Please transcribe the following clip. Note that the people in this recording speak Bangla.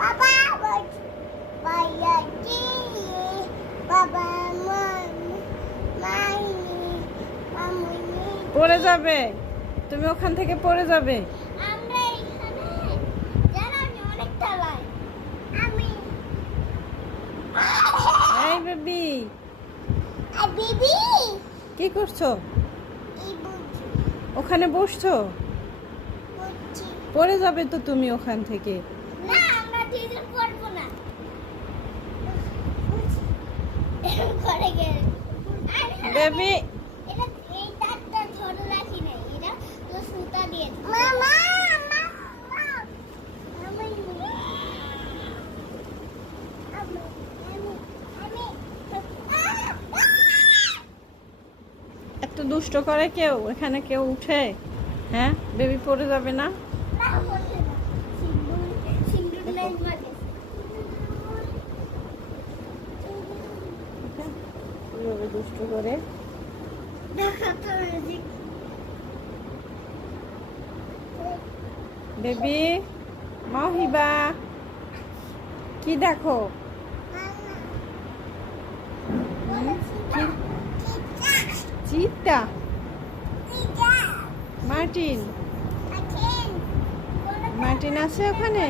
বাবা বায়াটি বাবা মাই মামুনি পড়ে যাবে, তুমি ওখান থেকে পড়ে যাবে। আমরা এখানে জানো আমি অনেক চালাই আমি এই বেবি, আর বিবি কি করছো? এই বুঝি ওখানে বসছো? বুঝি পড়ে যাবে তো তুমি ওখান থেকে। না আমরা দুজন করবো না করে গেল বেবি, এটা এই তারটা ধরে রাখি নাই এটা তো সুতা দিয়ে মামা এত দুষ্ট করে কেউ এখানে, কেউ উঠে? হ্যাঁ, বেবি পড়ে যাবে না? কিভাবে দুষ্ট করে। বেবি, মাহিবা, কি দেখো? চিতা, মার্টিন, মার্টিন আছে ওখানে?